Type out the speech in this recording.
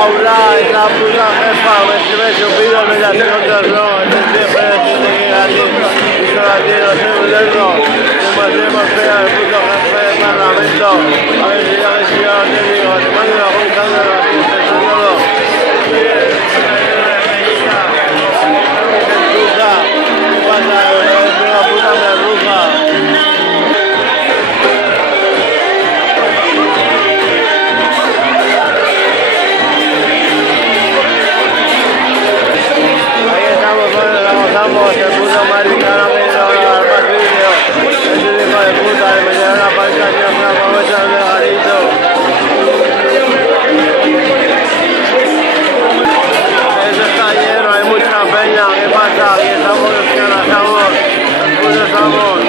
Paula es la puta jefa, me subido a mediación de error, es siempre tiene que ir allí, y solo tiene que ser un lerdo, demasiado fea el puto jefe del parlamento, a ver si yo te digo, te mando una juntándolo aquí, pensándolo, ¿qué pasa? Es una puta merluza. El puto maricano que hizo grabar más vídeos, ese hijo de puta, le metieron la pancha y no se la aprovechan de garito. Eso está lleno, hay mucha peña, ¿qué pasa? Aquí estamos los que ganamos, putos estamos.